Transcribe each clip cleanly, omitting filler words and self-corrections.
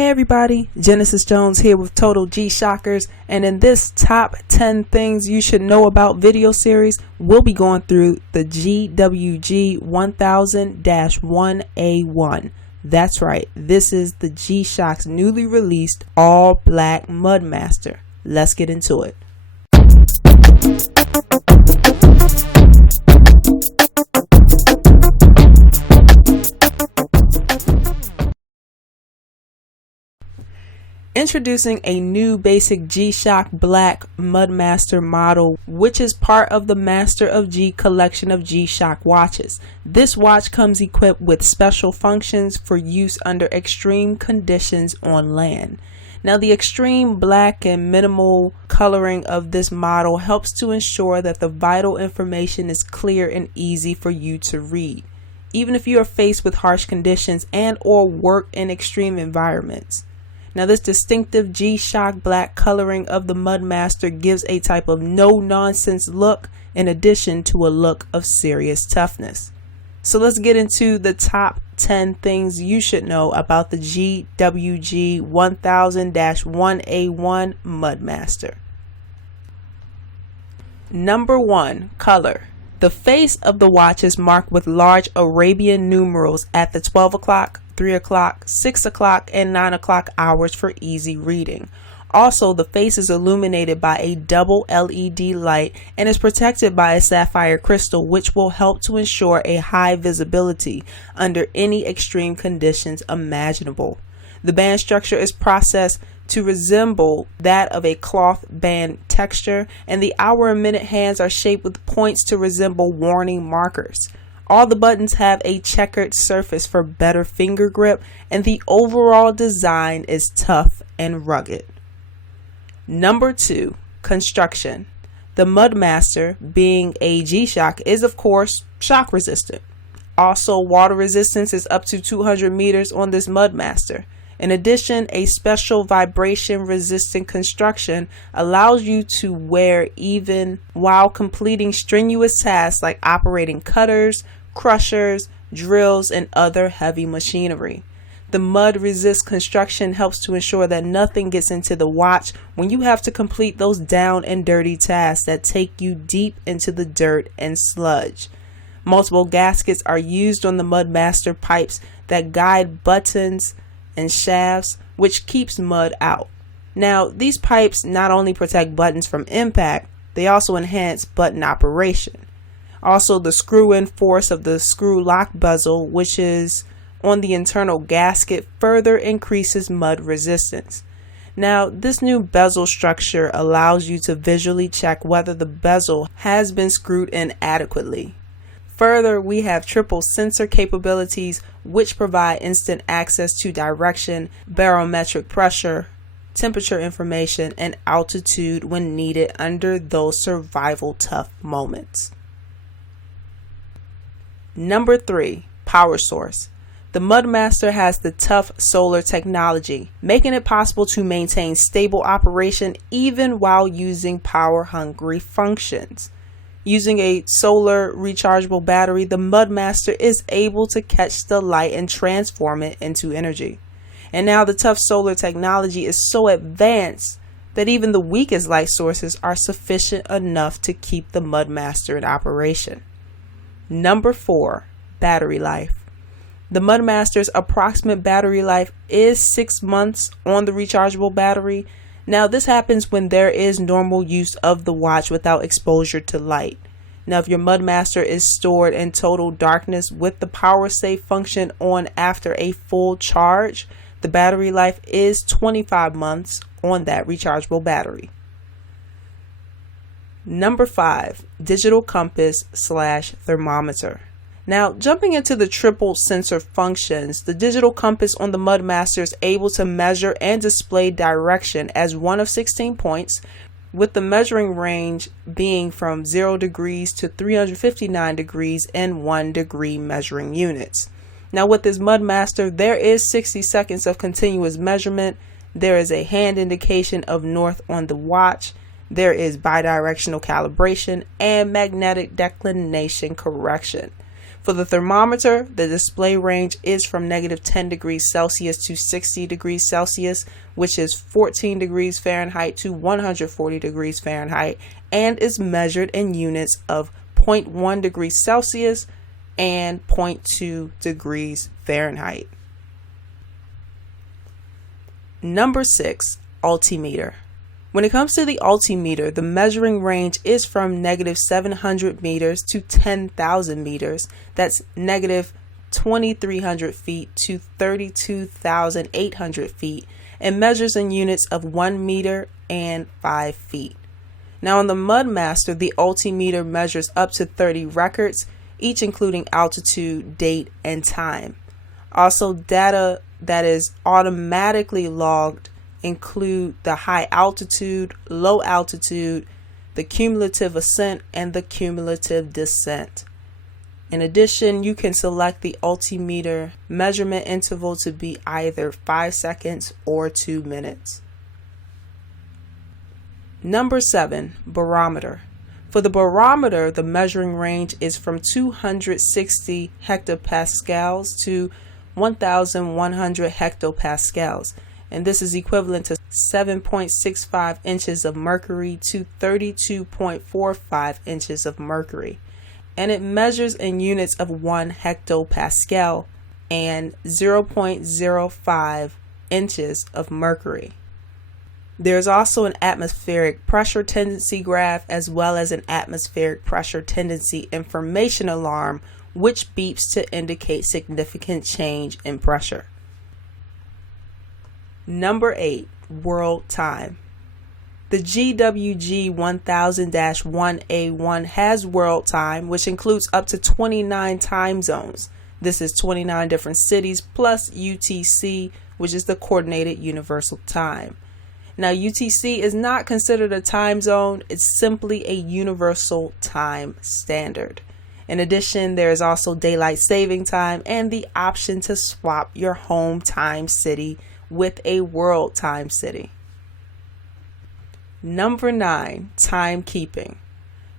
Hey everybody, Genesis Jones here with Total G Shockers, and in this top 10 things you should know about video series, we'll be going through the GWG1000-1A1. That's right, this is the G-Shock's newly released all-black Mudmaster. Let's get into it. Introducing a new basic G-Shock Black Mudmaster model, which is part of the Master of G collection of G-Shock watches. This watch comes equipped with special functions for use under extreme conditions on land. Now, the extreme black and minimal coloring of this model helps to ensure that the vital information is clear and easy for you to read, even if you are faced with harsh conditions and or work in extreme environments. Now, this distinctive G-Shock black coloring of the Mudmaster gives a type of no-nonsense look in addition to a look of serious toughness. So let's get into the top 10 things you should know about the GWG1000-1A1 Mudmaster. Number 1. Color. The face of the watch is marked with large Arabian numerals at the 12 o'clock, 3 o'clock, 6 o'clock, and 9 o'clock hours for easy reading. Also, the face is illuminated by a double LED light and is protected by a sapphire crystal, which will help to ensure a high visibility under any extreme conditions imaginable. The band structure is processed to resemble that of a cloth band texture, and the hour and minute hands are shaped with points to resemble warning markers. All the buttons have a checkered surface for better finger grip, and the overall design is tough and rugged. Number 2. Construction. The Mudmaster, being a G-Shock, is of course shock resistant. Also, water resistance is up to 200 meters on this Mudmaster. In addition, a special vibration resistant construction allows you to wear even while completing strenuous tasks like operating cutters, crushers, drills, and other heavy machinery. The mud resist construction helps to ensure that nothing gets into the watch when you have to complete those down and dirty tasks that take you deep into the dirt and sludge. Multiple gaskets are used on the Mudmaster pipes that guide buttons and shafts, which keeps mud out. Now, these pipes not only protect buttons from impact, they also enhance button operation. Also, the screw-in force of the screw lock bezel, which is on the internal gasket, further increases mud resistance. Now, this new bezel structure allows you to visually check whether the bezel has been screwed in adequately. Further, we have triple sensor capabilities, which provide instant access to direction, barometric pressure, temperature information, and altitude when needed under those survival tough moments. Number 3. Power source. The Mudmaster has the tough solar technology, making it possible to maintain stable operation even while using power-hungry functions. Using a solar rechargeable battery, the Mudmaster is able to catch the light and transform it into energy. And now the tough solar technology is so advanced that even the weakest light sources are sufficient enough to keep the Mudmaster in operation. Number 4. Battery life. The Mudmaster's approximate battery life is 6 months on the rechargeable battery. Now, this happens when there is normal use of the watch without exposure to light. Now, if your Mudmaster is stored in total darkness with the power save function on after a full charge, the battery life is 25 months on that rechargeable battery. Number 5. Digital compass / thermometer. Now, jumping into the triple sensor functions, the digital compass on the Mudmaster is able to measure and display direction as one of 16 points, with the measuring range being from 0 degrees to 359 degrees in 1 degree measuring units. Now, with this Mudmaster, there is 60 seconds of continuous measurement. There is a hand indication of north on the watch. There is bidirectional calibration and magnetic declination correction. For the thermometer, the display range is from -10 degrees Celsius to 60 degrees Celsius, which is 14 degrees Fahrenheit to 140 degrees Fahrenheit, and is measured in units of 0.1 degrees Celsius and 0.2 degrees Fahrenheit. Number 6, altimeter. When it comes to the altimeter, the measuring range is from -700 meters to 10,000 meters. That's -2,300 feet to 32,800 feet, and measures in units of 1 meter and 5 feet. Now on the Mudmaster, the altimeter measures up to 30 records, each including altitude, date, and time. Also, data that is automatically logged include the high altitude, low altitude, the cumulative ascent, and the cumulative descent. In addition, you can select the altimeter measurement interval to be either 5 seconds or 2 minutes. Number 7, barometer. For the barometer, the measuring range is from 260 hectopascals to 1,100 hectopascals, and this is equivalent to 7.65 inches of mercury to 32.45 inches of mercury, and it measures in units of 1 hectopascal and 0.05 inches of mercury. There's also an atmospheric pressure tendency graph as well as an atmospheric pressure tendency information alarm, which beeps to indicate significant change in pressure. Number 8, world time. The GWG1000-1A1 has world time, which includes up to 29 time zones. This is 29 different cities plus UTC, which is the Coordinated Universal Time. Now, UTC is not considered a time zone, it's simply a universal time standard. In addition, there is also daylight saving time and the option to swap your home time city with a world time city. Number 9, timekeeping.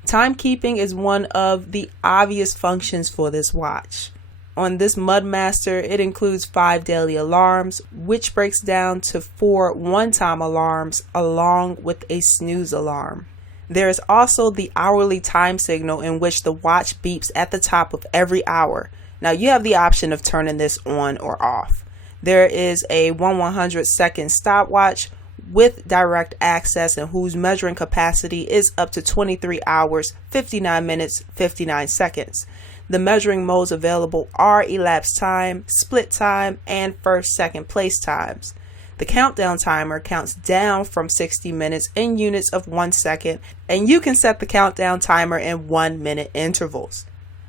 Timekeeping is one of the obvious functions for this watch. On this Mudmaster, it includes 5 daily alarms, which breaks down to 4 one-time alarms along with a snooze alarm. There is also the hourly time signal in which the watch beeps at the top of every hour. Now you have the option of turning this on or off. There is a 1/100-second stopwatch with direct access and whose measuring capacity is up to 23 hours, 59 minutes, 59 seconds. The measuring modes available are elapsed time, split time, and first, second place times. The countdown timer counts down from 60 minutes in units of 1 second, and you can set the countdown timer in 1-minute intervals.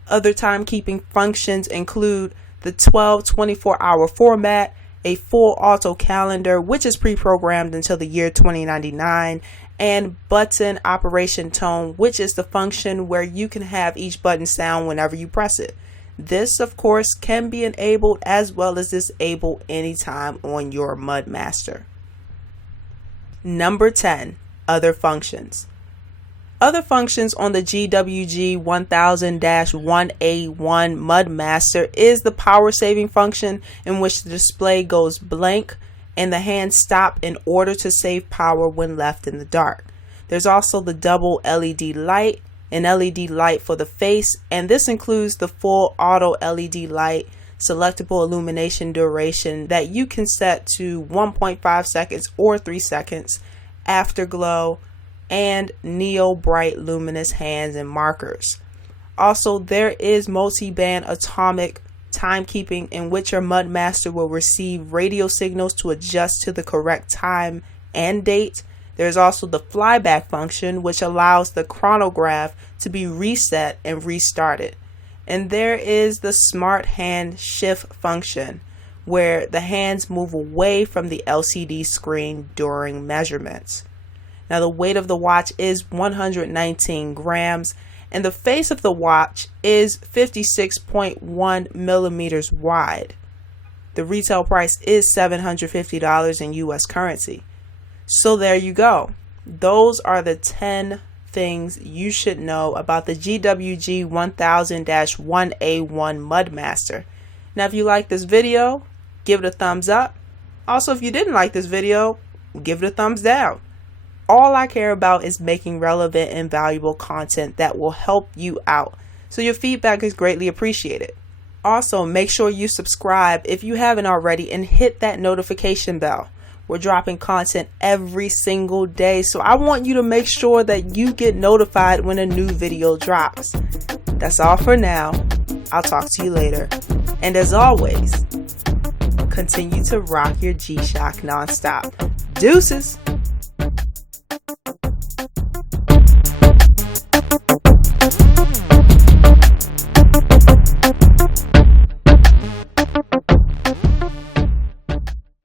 Other timekeeping functions include the 12-24-hour format, a full auto calendar, which is pre-programmed until the year 2099, and button operation tone, which is the function where you can have each button sound whenever you press it. This, of course, can be enabled as well as disabled anytime on your Mudmaster. Number 10, other functions. Other functions on the GWG1000-1A1 Mudmaster is the power saving function, in which the display goes blank and the hands stop in order to save power when left in the dark. There's also the double LED light, an LED light for the face, and this includes the full auto LED light, selectable illumination duration that you can set to 1.5 seconds or 3 seconds, afterglow, and neo bright luminous hands and markers. Also, there is multi-band atomic timekeeping, in which your Mudmaster will receive radio signals to adjust to the correct time and date. There's also the flyback function, which allows the chronograph to be reset and restarted. And there is the smart hand shift function, where the hands move away from the LCD screen during measurements. Now, the weight of the watch is 119 grams, and the face of the watch is 56.1 millimeters wide. The retail price is $750 in US currency. So there you go. Those are the 10 things you should know about the GWG1000-1A1 Mudmaster. Now, if you like this video, give it a thumbs up. Also, if you didn't like this video, give it a thumbs down. All I care about is making relevant and valuable content that will help you out. So your feedback is greatly appreciated. Also, make sure you subscribe if you haven't already and hit that notification bell. We're dropping content every single day, so I want you to make sure that you get notified when a new video drops. That's all for now. I'll talk to you later. And as always, continue to rock your G-Shock nonstop. Deuces!